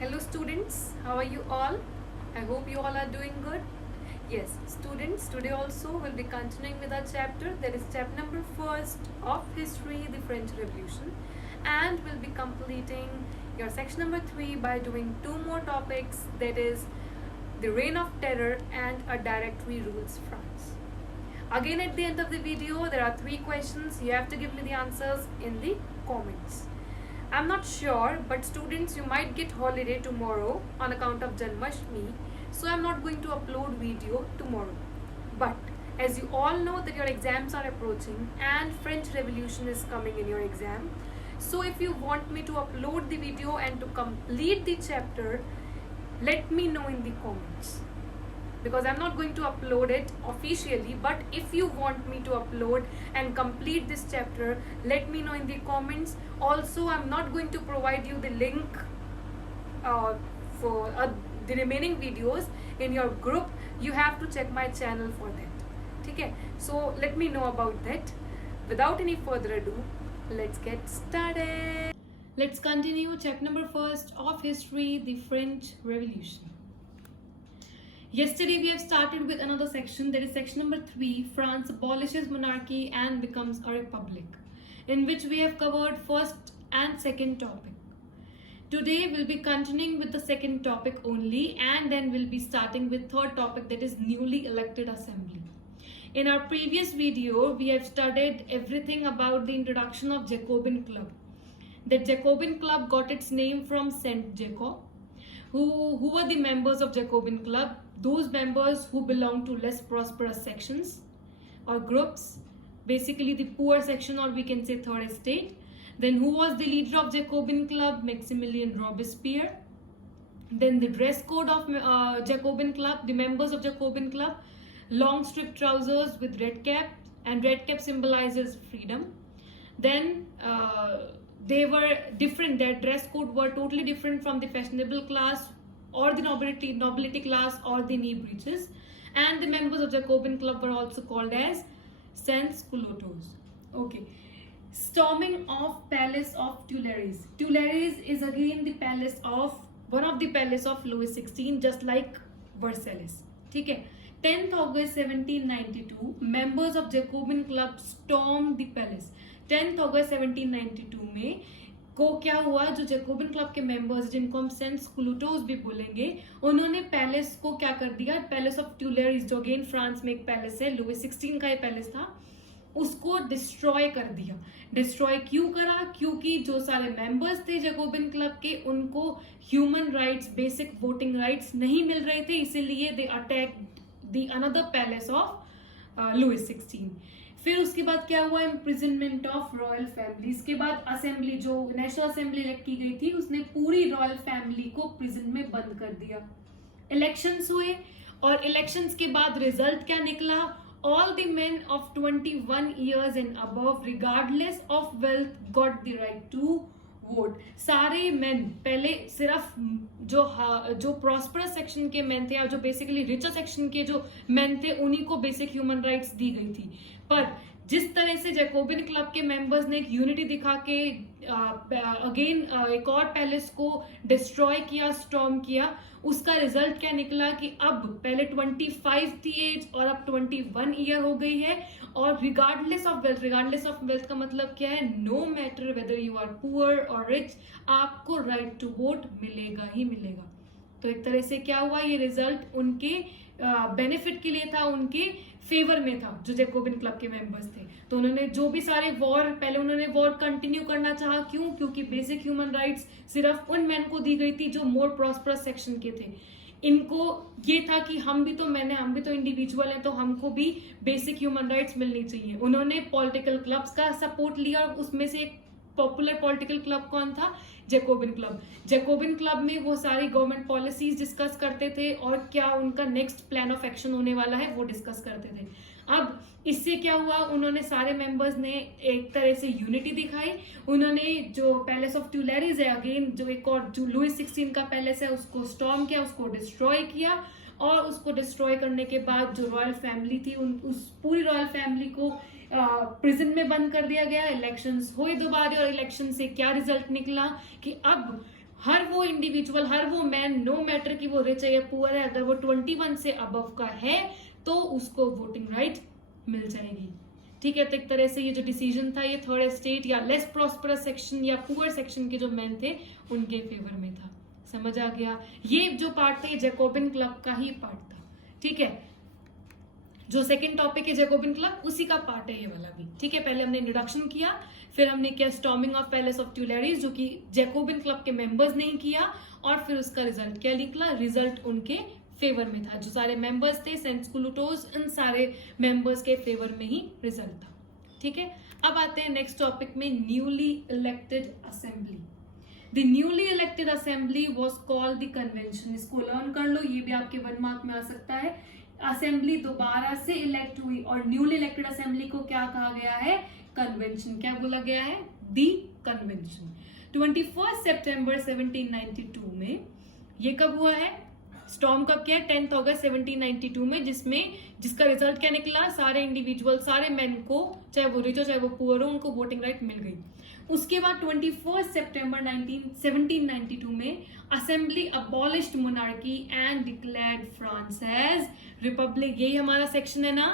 Hello students, how are you all? I hope you all are doing good. Yes, students, today also we'll be continuing with our chapter, that is chapter number first of history, the French Revolution, and we'll be completing your section number 3 by doing two more topics, that is the reign of terror and a directory rules France. Again, at the end of the video there are 3 questions. You have to give me the answers in the comments. I'm not sure, but students, you might get holiday tomorrow on account of Janmashtami, so I'm not going to upload video tomorrow. But as you all know that your exams are approaching and French Revolution is coming in your exam, so if you want me to upload the video and to complete the chapter, let me know in the comments, because I'm not going to upload it officially, but if you want me to upload and complete this chapter, let me know in the comments. Also, I'm not going to provide you the link for the remaining videos in your group. You have to check my channel for that. Okay, so let me know about that. Without any further ado, let's get started. Let's continue chapter number first of history, the French Revolution. Yesterday we have started with another section, that is section number 3, France abolishes monarchy and becomes a republic, in which we have covered first and second topic. Today we'll be continuing with the second topic only, and then we'll be starting with third topic, that is newly elected assembly. In our previous video we have studied everything about the introduction of Jacobin Club. The Jacobin Club got its name from Saint Jacob. Who were the members of Jacobin Club? Those members who belong to less prosperous sections or groups, basically the poor section, or we can say third estate. Then who was the leader of Jacobin Club? Maximilien Robespierre. Then the dress code of Jacobin Club, the members of Jacobin Club, long strip trousers with red cap, and red cap symbolizes freedom. Then they were different, their dress code were totally different from the fashionable class or the nobility class or the knee breeches. And the members of Jacobin Club were also called as sans-culottes. Okay. Storming of Palace of Tuileries. Tuileries is again the palace of, one of the palace of Louis XVI, just like Versailles. Okay. 10th August 1792, members of Jacobin Club stormed the palace. 10th अगस्त 1792 में को क्या हुआ, जो Jacobin club के members, जिनको हम सेंस-कुलोटोस भी बोलेंगे, उन्होंने पैलेस को क्या कर दिया, पैलेस ऑफ ट्यूलेरीज, जो अगेन फ्रांस में एक पैलेस है, लुई 16 का ये पैलेस था, उसको डिस्ट्रॉय कर दिया. डिस्ट्रॉय क्यों करा? क्योंकि जो सारे मेंबर्स थे जैकोबिन क्लब के, उनको human rights, basic voting rights नहीं मिल रहे थे, इसीलिए they attack the another palace of Louis 16. फिर उसके बाद क्या हुआ, इम्प्रिजनमेंट ऑफ रॉयल फैमिली. इसके बाद असेंबली, जो नेशनल असेंबली इलेक्ट की गई थी, उसने पूरी रॉयल फैमिली को प्रिजन में बंद कर दिया. इलेक्शंस हुए, और इलेक्शंस के बाद रिजल्ट क्या निकला, all the men of 21 years and above regardless of wealth got the right to vote. सारे मेन, पहले सिर्फ जो प्रॉस्परस सेक्शन के मेन थे, और जो बेसिकली रिचर सेक्शन के जो मेन थे, उन्हीं को बेसिक ह्यूमन राइट्स दी गई थी. पर जिस तरह से जैकोबिन क्लब के मेंबर्स ने एक यूनिटी दिखा के अगेन एक और पैलेस को डिस्ट्रॉय किया, स्टॉर्म किया, उसका रिजल्ट क्या निकला कि अब पहले 25 थी एज और अब 21 ईयर हो गई है. और रिगार्डलेस ऑफ वेल्थ का मतलब क्या है, no matter whether you are poor और रिच, आपको राइट टू वोट मिलेगा ही मिलेगा. तो एक तरह से क्या हुआ, ये रिजल्ट उनके बेनिफिट के लिए था, उनके फेवर में था, जो जैकोबिन क्लब के मेंबर्स थे. तो उन्होंने जो भी सारे वॉर, पहले उन्होंने वॉर कंटिन्यू करना चाहा. क्यों? क्योंकि बेसिक ह्यूमन राइट्स सिर्फ उन मैन को दी गई थी जो मोर प्रॉस्परस सेक्शन के थे. इनको ये था कि हम भी तो इंडिविजुअल हैं, तो हमको भी बेसिक ह्यूमन राइट्स मिलनी चाहिए. उन्होंने पॉलिटिकल क्लब्स का सपोर्ट लिया, और उसमें से एक पॉपुलर पॉलिटिकल क्लब कौन था, जैकोबिन क्लब. जैकोबिन क्लब में वो सारी गवर्नमेंट पॉलिसीज डिस्कस करते थे, और क्या उनका नेक्स्ट प्लान ऑफ एक्शन होने वाला है वो डिस्कस करते थे. अब इससे क्या हुआ, उन्होंने सारे मेंबर्स ने एक तरह से यूनिटी दिखाई. उन्होंने जो पैलेस ऑफ ट्यूलेरीज है, अगेन जो एक और जो लुई 16 का पैलेस है, उसको स्टॉर्म किया, उसको डिस्ट्रॉय किया. और उसको डिस्ट्रॉय करने के बाद जो रॉयल फैमिली थी, उस पूरी रॉयल फैमिली को प्रिजन में बंद कर दिया गया. इलेक्शंस हुए दोबारा, और इलेक्शन से क्या रिजल्ट निकला कि अब हर वो इंडिविजुअल, हर वो मैन, नो मैटर कि वो रिच है या पुअर है, अगर वो 21 से अबव का है तो उसको वोटिंग राइट मिल जाएगी। ठीक है, तो एक तरह से ये जो डिसीजन था ये थर्ड स्टेट या लेस प्रॉस्परस सेक्शन या पुअर सेक्शन के जो मैन थे उनके फेवर में था। समझ आ गया? ये जो पार्ट था ये जैकोबिन क्लब का ही पार्ट था। ठीक है, जो सेकंड टॉपिक है जैकोबिन क्लब उसी का पार्ट है ये वाला भी। ठीक है, पहले हमने इंट्रोडक्शन किया, फिर हमने किया स्टॉर्मिंग ऑफ पैलेस ऑफ ट्यूलेरीज जो कि जैकोबिन क्लब के मेंबर्स ने किया, और फिर उसका रिजल्ट क्या निकला, रिजल्ट उनके फेवर में था। जो सारे मेंबर्स थे सेंस्कुलुटोज, इन सारे मेंबर्स के फेवर में ही रिजल्ट था। ठीक है, अब आते हैं नेक्स्ट टॉपिक में, newly elected assembly. The newly elected assembly was called the convention. इसको लर्न कर लो, ये भी आपके 1 मार्क में आ सकता है। असेंबली दोबारा से इलेक्ट हुई और न्यूली इलेक्टेड असेंबली को क्या कहा गया है, कन्वेंशन। क्या बोला गया है, दी कन्वेंशन। 21 सितंबर 1792 में ये कब हुआ है, स्टॉर्म कब किया, 10 अगस्त 1792 में, जिसका रिजल्ट क्या निकला, सारे इंडिविजुअल, सारे मेन को, चाहे वो रिच हो चाहे वो पुअर हो, उनको वोटिंग राइट मिल गई। उसके बाद 21 सितंबर 1792 में assembly abolished monarchy and declared France as republic. यही हमारा सेक्शन है ना,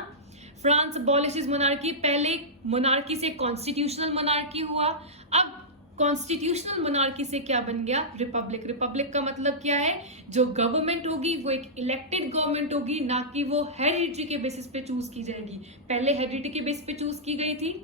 फ्रांस अबॉलिशेस मोनार्की। पहले मोनार्की से कॉन्स्टिट्यूशनल मोनार्की हुआ, अब कॉन्स्टिट्यूशनल मोनार्की से क्या बन गया, रिपब्लिक। रिपब्लिक का मतलब क्या है, जो गवर्नमेंट होगी वो एक इलेक्टेड गवर्नमेंट होगी, ना कि वो हेरिडिटी के बेसिस पे चूज की जाएगी। पहले हेरिडिटी के बेसिस पे चूज की गई थी,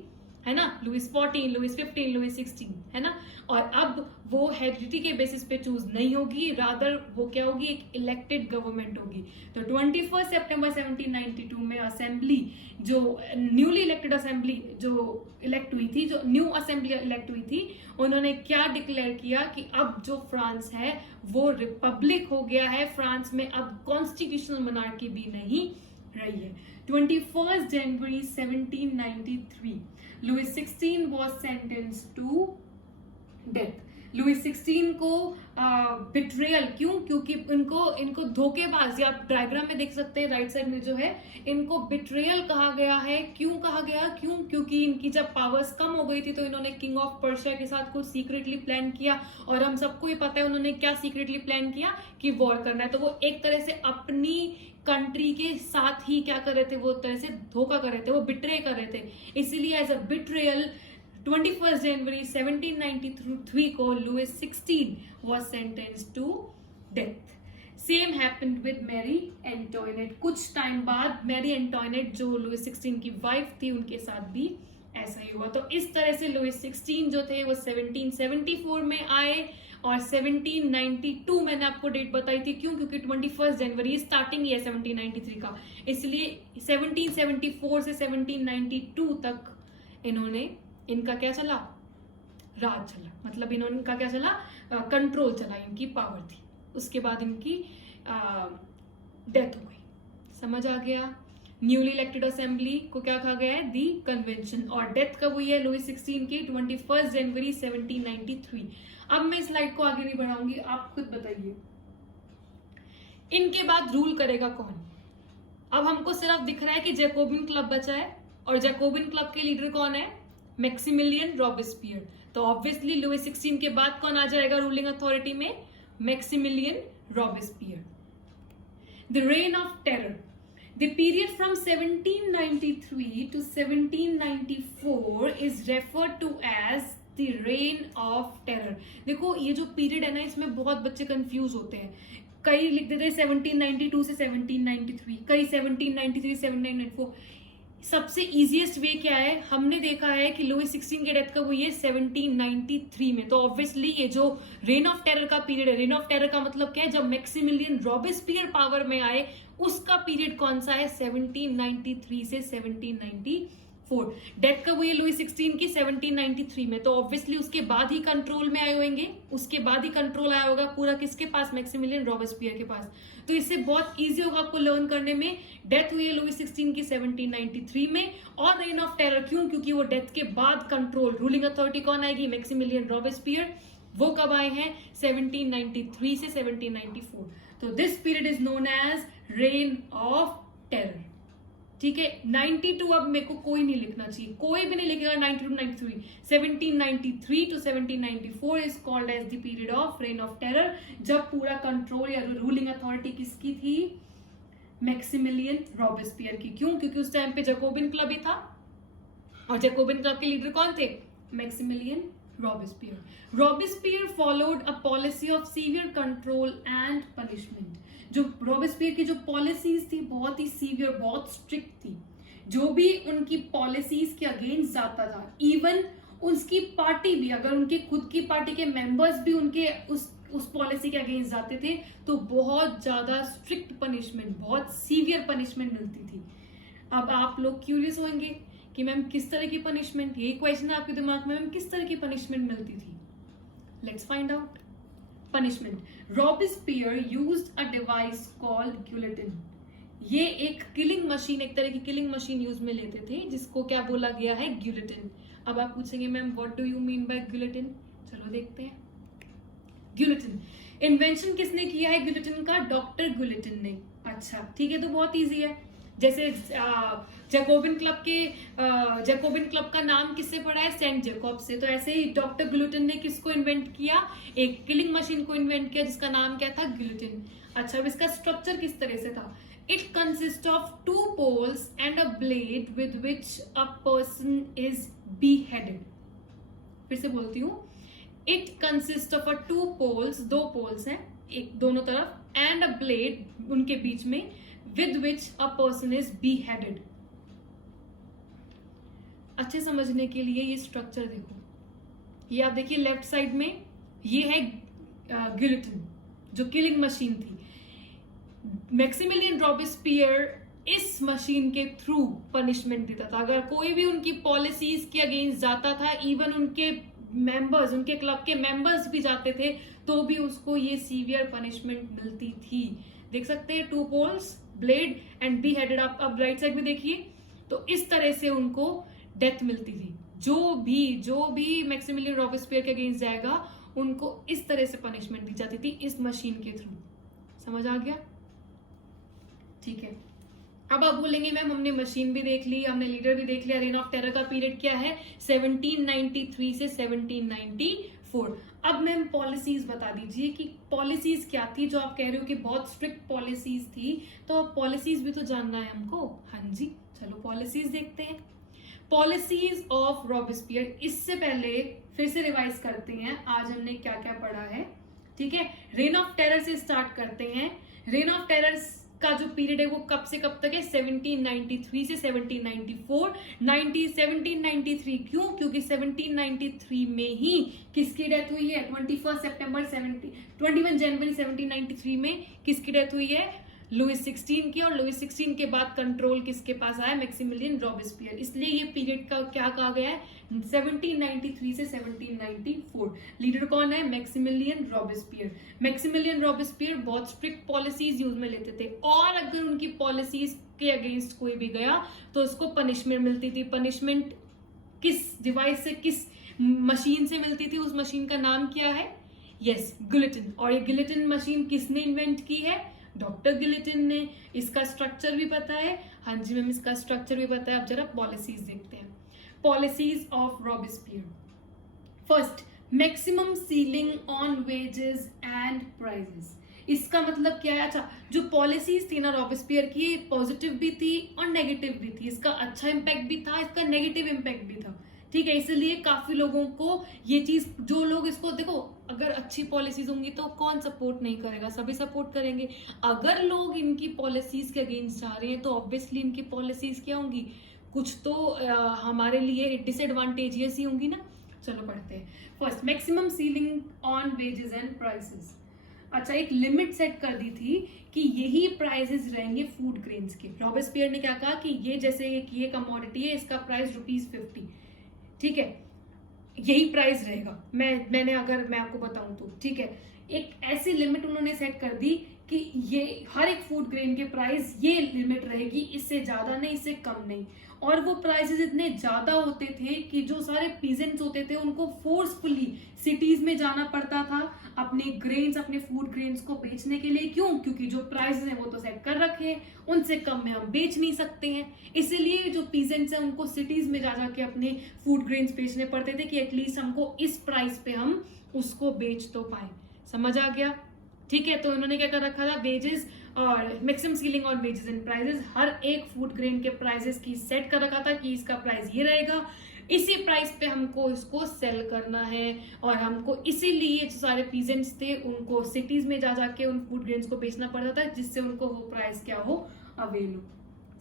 है ना, लुइस 14, लुइस 15, लुइस 16, है ना, और अब वो हेरिडिटी के बेसिस पे चूज नहीं होगी, रादर वो क्या होगी, एक इलेक्टेड गवर्नमेंट होगी। तो 21 सितंबर 1792 में असेंबली, जो न्यूली इलेक्टेड असेंबली जो इलेक्ट हुई थी, जो न्यू असेंबली इलेक्ट हुई थी, उन्होंने क्या डिक्लेयर किया कि अब जो फ्रांस है वो रिपब्लिक हो गया है, फ्रांस में अब कॉन्स्टिट्यूशनल मोनार्की भी नहीं रही है। 21 जनवरी 1793 Louis 16 was sentenced to death। Louis 16 को बिट्रेयल, क्यों, क्योंकि इनको धोखेबाज, आप डायग्राम में देख सकते हैं राइट साइड में जो है, इनको बिट्रेयल कहा गया है। क्यों कहा गया, क्यों, क्योंकि इनकी जब पावर्स कम हो गई थी तो इन्होंने किंग ऑफ पर्शिया के साथ कुछ सीक्रेटली प्लान किया, और हम सबको ये पता है उन्होंने क्या सीक्रेटली प्लान किया कि वॉर करना है। तो वो एक तरह से अपनी कंट्री के साथ ही क्या कर रहे थे, वो तरह से धोखा कर रहे थे, वो बिट्रे कर रहे थे। इसीलिए एज अ बिट्रेयल 21 जनवरी 1793 को Louis 16 was sentenced to death। Same happened with Marie Antoinette. कुछ टाइम बाद मैरी एंटोइनेट जो लुइस 16 की वाइफ थी, उनके साथ भी ऐसा ही हुआ। तो इस तरह से लुइस 16 जो थे वो 1774 में आए, और 1792 मैंने आपको डेट बताई थी, क्यों, क्योंकि 21 जनवरी स्टार्टिंग ही है 1793 का, इसलिए 1774 से 1792 तक इनका क्या चला, राज चला, मतलब इनका क्या चला, कंट्रोल चला, इनकी पावर थी। उसके बाद इनकी डेथ हो गई। समझ आ गया? न्यूली इलेक्टेड असेंबली को क्या कहा गया है, दी कन्वेंशन, और डेथ कब हुई है लुइस 16 की, 21 जनवरी 1793। अब मैं स्लाइड को आगे नहीं बढ़ाऊंगी, आप खुद बताइए इनके बाद रूल करेगा कौन। अब हमको सिर्फ दिख रहा है कि जैकोबिन क्लब बचा है, और जैकोबिन क्लब के लीडर कौन है, मैक्सिमिलियन रॉबेस्पियर। तो ऑब्वियसली लुइस 16 के बाद कौन आ जाएगा रूलिंग अथॉरिटी में, Maximilian Robespierre. The rain of terror, the period from 1793 to 1794 is referred to as the reign of terror। देखो ये जो पीरियड है ना, इसमें बहुत बच्चे कंफ्यूज होते हैं, कई लिख देते हैं 1792 से 1793, कई 1793 1794। सबसे इजीएस्ट वे क्या है, हमने देखा है कि लुइस 16 की डेथ कब हुई है, 1793 में। तो ऑब्वियसली ये जो रेन ऑफ टेरर का पीरियड है, रेन ऑफ टेरर का मतलब क्या है, जब मैक्सिमिलियन रॉबेस्पियर पावर में आए, उसका पीरियड कौन सा है, 1793 से 1794। डेथ कब हुई है लुइस 16 की, 1793 में। तो ऑब्वियसली उसके बाद ही कंट्रोल में आए होंगे, उसके बाद ही कंट्रोल आया होगा पूरा किसके पास, मैक्सिमिलियन रॉबेस्पियर के पास। तो इससे बहुत इजी होगा आपको लर्न करने में। डेथ हुई है लुइस 16 की 1793 में, और रेन ऑफ टेरर क्यों, क्योंकि वो डेथ के बाद कंट्रोल, रूलिंग अथॉरिटी कौन आएगी, मैक्सिमिलियन रॉबेस्पियर। वो कब आए हैं, 1793 से 1794। तो this period is known as reign of terror. ठीक है। 92 अब मेरे को कोई नहीं लिखना चाहिए, कोई भी नहीं लिखेगा 92 93। 1793 to 1794 is called as the period of reign of terror, जब पूरा कंट्रोल या रूलिंग अथॉरिटी किसकी थी, मैक्सिमिलियन रॉबेस्पियर की। क्यों? क्योंकि उस टाइम पे जैकोबिन क्लब ही था, और जैकोबिन क्लब के लीडर कौन थे, Maximilian Robespierre. Robespierre followed a policy of severe control and punishment. जो रॉबेस्पियर की जो पॉलिसीज थी बहुत ही सीवियर, बहुत स्ट्रिक्ट थी। जो भी उनकी पॉलिसीज के अगेंस्ट जाता था, इवन उसकी पार्टी भी, अगर उनके खुद की पार्टी के मेंबर्स भी उनके उस पॉलिसी के अगेंस्ट जाते थे तो बहुत ज्यादा स्ट्रिक्ट पनिशमेंट, बहुत सीवियर पनिशमेंट मिलती थी। अब आप लोग क्यूरियस होंगे कि मैम किस तरह की पनिशमेंट, यही क्वेश्चन है आपके दिमाग में, मैम किस तरह की पनिशमेंट मिलती थी। Let's find out. Punishment. Robespierre used a device called guillotine. ये एक किलिंग मशीन, एक तरह की किलिंग मशीन यूज में लेते थे जिसको क्या बोला गया है, गिलोटिन। अब आप पूछेंगे ma'am what do you mean by guillotine, चलो देखते हैं। गिलोटिन इन्वेंशन किसने किया है गिलोटिन का, डॉक्टर गिलोटिन ने। अच्छा ठीक है, तो बहुत इजी है। जैसे जैकोबिन क्लब का नाम किससे पड़ा है, सेंट जेकॉब से, तो ऐसे ही डॉक्टर गिलोटिन ने किसको इन्वेंट किया, एक किलिंग मशीन को इन्वेंट किया जिसका नाम क्या था, गिलोटिन। अच्छा, अब इसका स्ट्रक्चर किस तरह से था, it consist of 2 poles and a blade with which a person is beheaded। फिर से बोलती हूँ, it consist of 2 poles, 2 poles हैं एक दोनों तरफ, एंड अ ब्लेड उनके बीच में, with which a person is beheaded। अच्छे समझने के लिए ये स्ट्रक्चर देखो, ये आप देखिए लेफ्ट साइड में, ये है गिलोटिन जो किलिंग मशीन थी। मैक्सिमिलियन रॉबेस्पियर इस मशीन के थ्रू पनिशमेंट देता था। अगर कोई भी उनकी पॉलिसीज के अगेंस्ट जाता था, इवन उनके मेंबर्स, उनके क्लब के मेंबर्स भी जाते थे, तो भी उसको ये सीवियर पनिशमेंट मिलती थी। देख सकते हैं 2 poles, blade and be headed. आप अब राइट साइड में देखिए, तो इस तरह से उनको डेथ मिलती थी। जो भी मैक्सिमिलियन रॉबेस्पियर के अगेंस्ट जाएगा उनको इस तरह से पनिशमेंट दी जाती थी, इस मशीन के थ्रू। समझ आ गया? ठीक है। अब आप बोलेंगे मैम हमने मशीन भी देख ली, हमने लीडर भी देख लिया, रेन ऑफ टेरर का पीरियड क्या है, 1793 से 1794। अब मैम पॉलिसीज बता दीजिए कि पॉलिसीज क्या थी, जो आप कह रहे हो कि बहुत स्ट्रिक्ट पॉलिसीज थी, तो पॉलिसीज भी तो जानना है हमको। हाँ जी, चलो पॉलिसीज देखते हैं। Policies of Robespierre. इससे पहले फिर से रिवाइज करते हैं आज हमने क्या क्या पढ़ा है। ठीक है, रेन ऑफ टेरर से स्टार्ट करते हैं। रेन ऑफ टेरर का जो पीरियड है वो कब से कब तक है, 1793 से 1794। 1793 क्यों, क्योंकि 1793 में ही किसकी डेथ हुई है, 21 जनवरी 1793 में किसकी डेथ हुई है, लुइस 16 की। और लुइस 16 के बाद कंट्रोल किसके पास आया, मैक्सिमिलियन रॉबेस्पियर। इसलिए ये पीरियड का क्या कहा गया है, 1793 से 1794। लीडर कौन है, मैक्सिमिलियन रॉबेस्पियर। मैक्सिमिलियन रॉबेस्पियर बहुत स्ट्रिक्ट पॉलिसीज यूज में लेते थे, और अगर उनकी पॉलिसीज के अगेंस्ट कोई भी गया तो उसको पनिशमेंट मिलती थी। पनिशमेंट किस डिवाइस से, किस मशीन से मिलती थी, उस मशीन का नाम क्या है, यस गिलोटिन। और ये गिलोटिन मशीन किसने इन्वेंट की है, डॉक्टर गिलोटिन ने। इसका स्ट्रक्चर भी पता है, हाँ जी मैम इसका स्ट्रक्चर भी पता है। अब जरा पॉलिसीज देखते हैं। Policies of Robespierre. First, maximum ceiling on wages and prices. इसका मतलब क्या है, अच्छा जो पॉलिसीज थी ना रॉबेस्पियर की, पॉजिटिव भी थी और नेगेटिव भी थी। इसका अच्छा इम्पैक्ट भी था, इसका नेगेटिव इम्पैक्ट भी था। ठीक है, इसलिए काफी लोगों को ये चीज, जो लोग इसको देखो, अगर अच्छी पॉलिसीज होंगी तो कौन सपोर्ट नहीं करेगा, सभी सपोर्ट करेंगे। अगर लोग इनकी पॉलिसीज के अगेंस्ट जा रहे हैं तो ऑब्वियसली इनकी पॉलिसीज क्या होंगी, कुछ तो हमारे लिए डिसएडवांटेजियस ही होंगी ना। चलो पढ़ते हैं। First, maximum ceiling on wages and prices. अच्छा, एक लिमिट सेट कर दी थी कि यही प्राइसेस रहेंगे फूड ग्रेन्स के। रॉबेस्पियर ने क्या कहा कि ये जैसे ये कमोडिटी है, इसका प्राइस ₹50। ठीक है, यही प्राइस रहेगा। मैं आपको बताऊं तो ठीक है, एक ऐसी लिमिट उन्होंने सेट कर दी कि ये हर एक फूड ग्रेन के प्राइस ये लिमिट रहेगी, इससे ज्यादा नहीं, इससे कम नहीं। और वो प्राइसेस इतने ज्यादा होते थे कि जो सारे पीजेंट्स होते थे उनको फोर्सफुली सिटीज में जाना पड़ता था अपने ग्रेन्स, अपने फूड ग्रेन्स को बेचने के लिए। क्यों? क्योंकि जो प्राइसेस हैं वो तो सेट कर रखे हैं, उनसे कम में हम बेच नहीं सकते हैं। इसीलिए जो पीजेंट्स हैं उनको सिटीज में जा जाके अपने फूड ग्रेन्स बेचने पड़ते थे कि एटलीस्ट हमको इस प्राइस पे हम उसको बेच तो पाए। समझ आ गया? ठीक है, तो इन्होंने क्या कर रखा था, वेजेस और maximum ceiling on wages and prices, हर एक फूड ग्रेन के प्राइसेस की सेट कर रखा था कि इसका प्राइस ये रहेगा, इसी प्राइस पे हमको इसको सेल करना है। और हमको इसीलिए जो सारे पीजेंट्स थे उनको सिटीज में जा जाके उन फूड ग्रेन्स को बेचना पड़ता था, जिससे उनको वो प्राइस क्या हो, अवेल हो।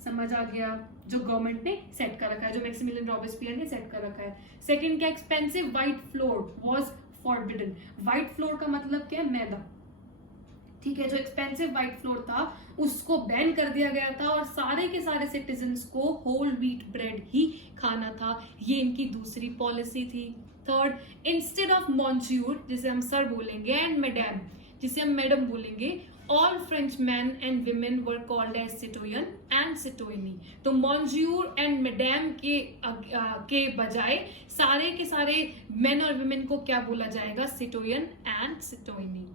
समझ आ गया? जो गवर्नमेंट ने सेट कर रखा है, जो मैक्सिमिलियन रॉबेस्पियर ने सेट कर रखा है। सेकंड क्या, expensive white floor was forbidden. White floor का मतलब क्या है, मैदा। ठीक है, जो एक्सपेंसिव व्हाइट फ्लोर था उसको बैन कर दिया गया था और सारे के सारे सिटीजन्स को होल व्हीट ब्रेड ही खाना था। ये इनकी दूसरी पॉलिसी थी। थर्ड, इंस्टेड ऑफ मॉन्ज्यूर, जिसे हम सर बोलेंगे, एंड मैडम, जिसे हम मैडम बोलेंगे, all French man and women were called as citoyen and citoyenne. तो मॉन्ज्यूर एंड मैडम के बजाय सारे के सारे मेन और विमेन को क्या बोला जाएगा, सिटोयन एंड सिटोयनी।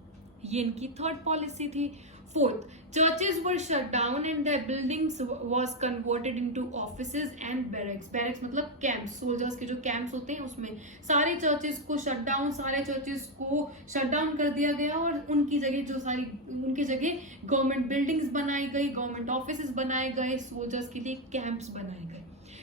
ये इनकी थर्ड पॉलिसी थी। Fourth, churches were shut down and their buildings was converted into offices and barracks. Barracks मतलब कैंप्स, सोल्जर्स के जो कैंप्स होते हैं उसमें। सारे चर्चेस को शट डाउन, सारे चर्चेस को शट डाउन कर दिया गया और उनकी जगह गवर्नमेंट बिल्डिंग्स बनाई गई, गवर्नमेंट ऑफिसेज बनाए गए, सोल्जर्स के लिए कैंप्स बनाए गए।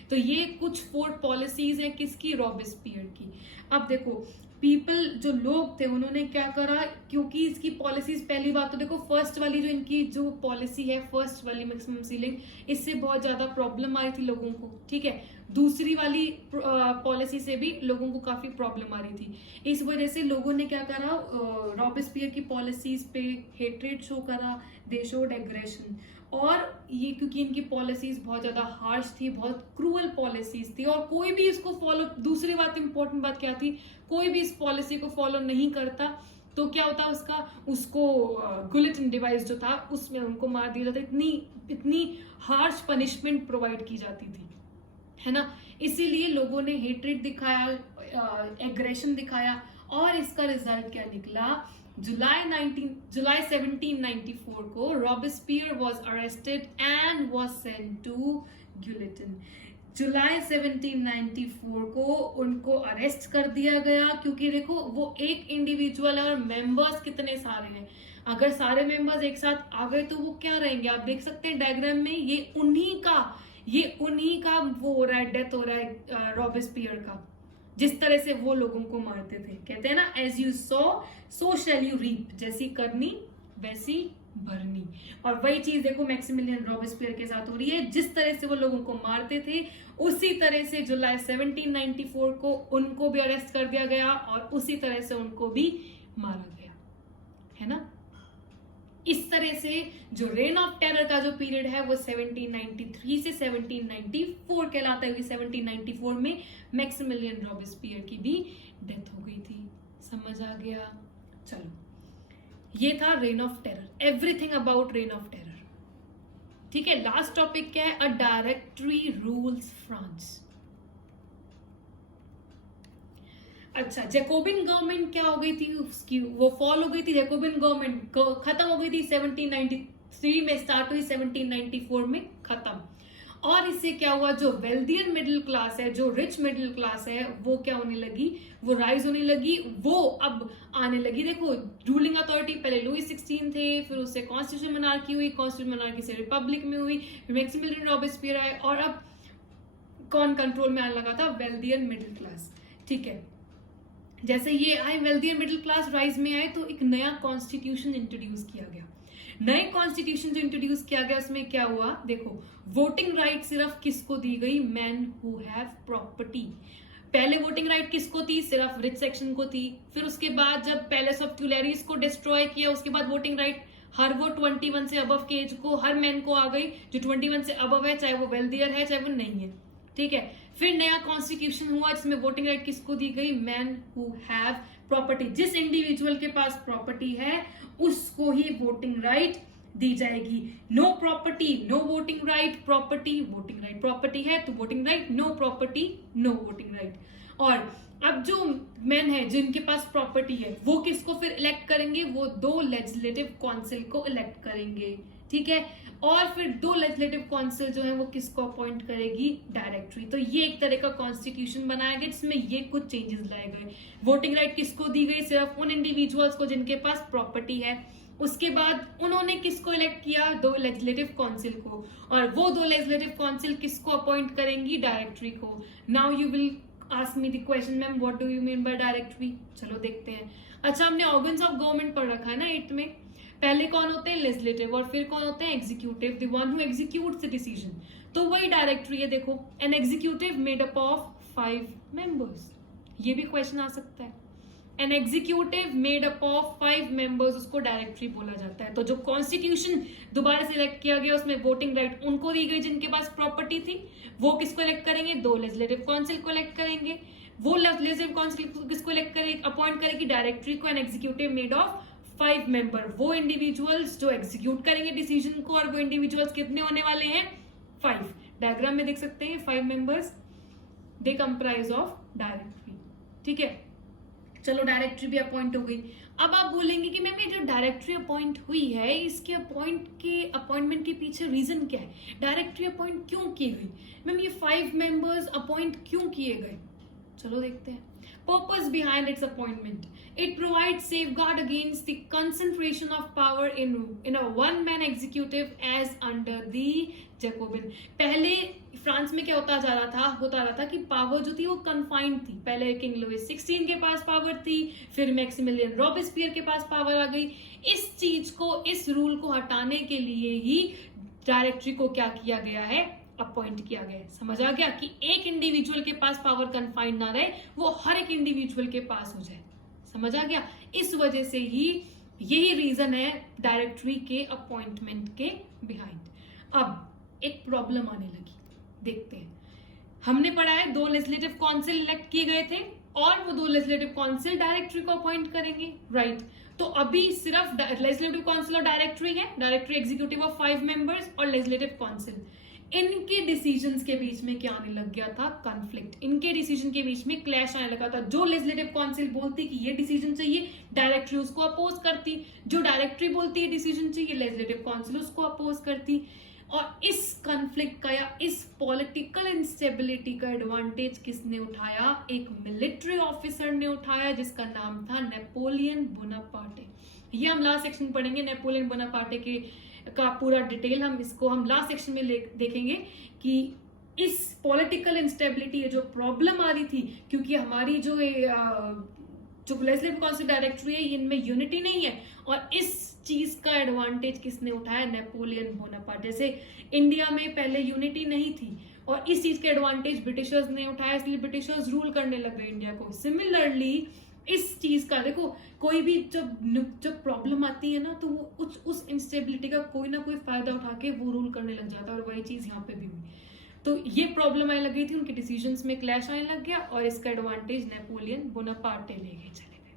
तो ये कुछ 4 पॉलिसीज हैं किसकी, रॉबेस्पियर की। अब देखो पीपल, जो लोग थे उन्होंने क्या करा, क्योंकि इसकी पॉलिसीज, पहली बात तो देखो फर्स्ट वाली जो इनकी जो पॉलिसी है, फर्स्ट वाली मैक्सिमम सीलिंग, इससे बहुत ज्यादा प्रॉब्लम आ रही थी लोगों को। ठीक है, दूसरी वाली पॉलिसी से भी लोगों को काफी प्रॉब्लम आ रही थी। इस वजह से लोगों ने क्या करा, रॉबेस्पियर की पॉलिसीज पे हेट्रेड शो करा, दे शोड एग्रेशन। और ये क्योंकि इनकी पॉलिसीज बहुत ज्यादा हार्श थी, बहुत क्रूअल पॉलिसीज थी, और कोई भी इसको फॉलो, दूसरी बात इंपॉर्टेंट बात क्या थी, कोई भी इस पॉलिसी को फॉलो नहीं करता तो क्या होता उसको गुलिटिन डिवाइस जो था उसमें उनको मार दिया जाता। इतनी हार्श पनिशमेंट प्रोवाइड की जाती थी, है ना। इसीलिए लोगों ने हेट्रेड दिखाया, एग्रेशन दिखाया, और इसका रिजल्ट क्या निकला, जुलाई 1794 को Robespierre was arrested and was sent to guillotine. जुलाई 1794 को उनको अरेस्ट कर दिया गया, क्योंकि देखो वो एक इंडिविजुअल है और मेंबर्स कितने सारे हैं। अगर सारे मेंबर्स एक साथ आ गए तो वो क्या रहेंगे, आप देख सकते हैं डायग्राम में, ये उन्हीं का वो हो रहा है, डेथ हो रहा है रॉबेस्पियर का, जिस तरह से वो लोगों को मारते थे। कहते हैं ना, as you sow shall you reap, जैसी करनी वैसी भरनी। और वही चीज देखो मैक्सिमिलियन रॉबेस्पियर के साथ हो रही है, जिस तरह से वो लोगों को मारते थे उसी तरह से जुलाई 1794 को उनको भी अरेस्ट कर दिया गया और उसी तरह से उनको भी मारा गया, है ना। इस तरह से जो रेन ऑफ टेरर का जो पीरियड है वो 1793 से 1794 कहलाता है। 1794 में मैक्सिमिलियन रॉबेस्पियर की भी डेथ हो गई थी। समझ आ गया? चलो, ये था rain of terror, everything about rain of terror. ठीक है, लास्ट टॉपिक क्या है, अ डायरेक्टरी रूल्स फ्रांस। अच्छा, जैकोबिन गवर्नमेंट क्या हो गई थी, उसकी वो फॉल हो गई थी। जैकोबिन गवर्नमेंट खत्म हो गई थी 1793 में, स्टार्ट हुई 1794 में खत्म। और इससे क्या हुआ, जो वेल्दियन मिडिल क्लास है, जो रिच मिडिल क्लास है, वो क्या होने लगी, वो राइज होने लगी, वो अब आने लगी। देखो रूलिंग अथॉरिटी पहले लुई 16 थे, फिर उससे कॉन्स्टिट्यूशन मोनार्की हुई, कॉन्स्टिट्यूशन मोनार्की से रिपब्लिक में हुई, फिर मैक्सिमिलियन रॉबेस्पियर आए, और अब कौन कंट्रोल में आने लगा था, वेल्दियन मिडिल क्लास। ठीक है, जैसे ये आए वेल्दियन मिडिल क्लास राइज में आए तो एक नया कॉन्स्टिट्यूशन इंट्रोड्यूस किया गया। नए कॉन्स्टिट्यूशन जो इंट्रोड्यूस किया गया उसमें क्या हुआ, देखो वोटिंग राइट सिर्फ किसको दी गई, मैन हु हैव प्रॉपर्टी। पहले वोटिंग राइट किसको थी, सिर्फ रिच सेक्शन को थी। फिर उसके बाद जब पैलेस ऑफ ट्यूलेरीज को डिस्ट्रॉय किया, उसके बाद वोटिंग राइट हर वो 21 से अबव के एज को, हर मैन को आ गई, जो 21 से अबव है, चाहे वो वेल्दियर है चाहे वो नहीं है। ठीक है, फिर नया कॉन्स्टिट्यूशन हुआ जिसमें वोटिंग राइट किसको दी गई, मैन हु हैव प्रॉपर्टी, जिस इंडिविजुअल के पास प्रॉपर्टी है उसको ही वोटिंग राइट दी जाएगी। No property no voting right, property voting right, property है तो voting right, no property no voting right. और अब जो मेन है जिनके पास प्रॉपर्टी है वो किसको फिर इलेक्ट करेंगे, वो 2 लेजिस्लेटिव काउंसिल को इलेक्ट करेंगे, ठीक है। और फिर 2 लेजिस्लेटिव काउंसिल जो है वो किसको अपॉइंट करेगी, डायरेक्टरी। तो ये एक तरह का कॉन्स्टिट्यूशन बनाया गया जिसमें ये कुछ चेंजेस लाए गए। वोटिंग राइट किसको दी गई, सिर्फ उन इंडिविजुअल्स को जिनके पास प्रॉपर्टी है। उसके बाद उन्होंने किसको इलेक्ट किया, 2 लेजिस्लेटिव काउंसिल को, और वो 2 लेजिस्लेटिव काउंसिल किसको अपॉइंट करेंगी, डायरेक्टरी को। Now you will ask me the question, ma'am what do you mean by directory. चलो देखते हैं। अच्छा, हमने ऑर्गन्स ऑफ गवर्नमेंट पढ़ रखा है ना 8th में। पहले कौन होते हैं, लेजिस्लेटिव, और फिर कौन होते हैं, executive, the one who executes the decision. तो वही डायरेक्टरी है। देखो, an executive made up of 5 members, ये भी क्वेश्चन आ सकता है। An executive made up of 5 members, उसको डायरेक्टरी बोला जाता है। तो जो कॉन्स्टिट्यूशन दोबारा से इलेक्ट किया गया उसमें वोटिंग राइट उनको दी गई जिनके पास प्रॉपर्टी थी। वो किसको इलेक्ट करेंगे, 2 लेजिस्लेटिव काउंसिल को इलेक्ट करेंगे। वो लेजिस्लेटिव काउंसिल किसको इलेक्ट करेगी, अपॉइंट करेगी, डायरेक्टरी को। An executive made of 5 member, वो इंडिविजुअल्स जो एग्जीक्यूट करेंगे डिसीजन को, और वो इंडिविजुअल्स कितने होने वाले हैं, 5। डायग्राम में देख सकते हैं 5 members, they comprise of directory, ठीक है। चलो, डायरेक्टरी भी अपॉइंट हो गई। अब आप बोलेंगे कि मैम ये जो डायरेक्टरी अपॉइंट हुई है इसके अपॉइंटमेंट के पीछे रीजन क्या है, डायरेक्टरी अपॉइंट क्यों की गई, मैम ये 5 मेंबर्स अपॉइंट क्यों किए गए। चलो देखते हैं। Purpose behind its appointment. It provides safeguard against the concentration of power in a one-man executive as under the Jacobin. पहले फ्रांस में क्या होता रहा था कि पावर जो थी वो कन्फाइंड थी। पहले किंग लुइस 16 के पास पावर थी, फिर मैक्सिमिलियन रॉबेस्पियर के पास पावर आ गई। इस चीज को, इस रूल को हटाने के लिए ही डायरेक्टरी को क्या किया गया है, अपॉइंट किया गया। समझ आ गया कि एक इंडिविजुअल के पास पावर कन्फाइंड ना रहे, वो हर एक इंडिविजुअल के पास हो जाए। समझ आ गया। इस वजह से ही यही रीजन है डायरेक्टरी के अपॉइंटमेंट के बिहाइंड। अब एक प्रॉब्लम आने लगी, देखते हैं। हमने पढ़ा है 2 लेजिस्लेटिव काउंसिल इलेक्ट किए गए थे और वो 2 लेजिस्लेटिव काउंसिल डायरेक्टरी को अपॉइंट करेंगे, राइट। तो अभी सिर्फ लेजिस्लेटिव काउंसिल और डायरेक्टरी है, डायरेक्टरी एग्जीक्यूटिव ऑफ 5 मेंबर्स और लेजिस्लेटिव काउंसिल। इनके डिसीजंस के बीच में क्या आने लग गया था, कॉन्फ्लिक्ट। इनके डिसीजन के बीच में क्लैश आने लगा था। जो लेजिस्लेटिव काउंसिल बोलती कि ये डिसीजन चाहिए, डायरेक्टरी उसको अपोज करती। जो डायरेक्टरी बोलती है डिसीजन चाहिए, लेजिस्लेटिव काउंसिल उसको अपोज करती। और इस कॉन्फ्लिक्ट का या इस पॉलिटिकल इंस्टेबिलिटी का एडवांटेज किसने उठाया, एक मिलिट्री ऑफिसर ने उठाया जिसका नाम था नेपोलियन बोनापार्टे। ये हम लास्ट सेक्शन पढ़ेंगे, नेपोलियन बोनापार्टे के का पूरा डिटेल हम लास्ट सेक्शन में देखेंगे कि इस पॉलिटिकल इंस्टेबिलिटी, जो प्रॉब्लम आ रही थी, क्योंकि हमारी जो लेजिस्लेटिव काउंसिल डायरेक्टरी है इनमें यूनिटी नहीं है, और इस चीज का एडवांटेज किसने उठाया, नेपोलियन बोनापार्ट। जैसे इंडिया में पहले यूनिटी नहीं थी और इस चीज के एडवांटेज ब्रिटिशर्स ने उठाया, इसलिए ब्रिटिशर्स रूल करने लग गए इंडिया को। सिमिलरली इस चीज का देखो, कोई भी जब प्रॉब्लम आती है ना, तो वो उस इंस्टेबिलिटी का कोई ना कोई फायदा उठा के वो रूल करने लग जाता है, और वही चीज यहाँ पे भी हुई। तो ये प्रॉब्लम आने लग गई थी, उनके डिसीजंस में क्लैश आने लग गया, और इसका एडवांटेज नेपोलियन बोनापार्टे ले गए, चले गए।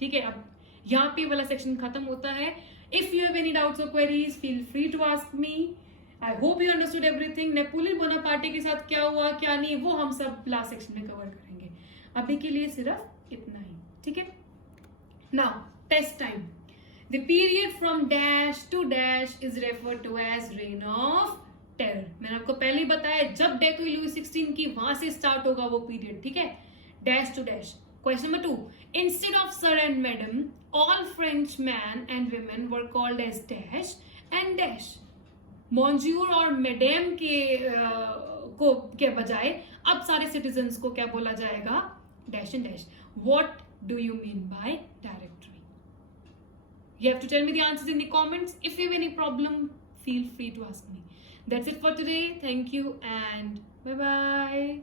ठीक है, अब यहाँ पे वाला सेक्शन खत्म होता है। If you have any doubts और queries, feel free to ask me. I hope you understood everything. Napoleon Bonaparte के साथ क्या हुआ क्या नहीं, वो हम सब लास्ट सेक्शन में कवर करेंगे। अभी के लिए सिर्फ इतना ही, ठीक है। Now test time. The period from dash to dash is referred to as reign of terror. मैंने आपको पहले ही बताया, जब डेथ हुई लुई 16 की, वहां से स्टार्ट होगा वो पीरियड, ठीक है। Dash to dash. Question number 2. Instead of sir and madam, all French men and women were called as dash and dash. Monsieur और मैडम के बजाय अब सारे सिटीजन्स को क्या बोला जाएगा, dash and dash. What do you mean by directory? You have to tell me the answers in the comments. If you have any problem, feel free to ask me. That's it for today. Thank you and bye bye.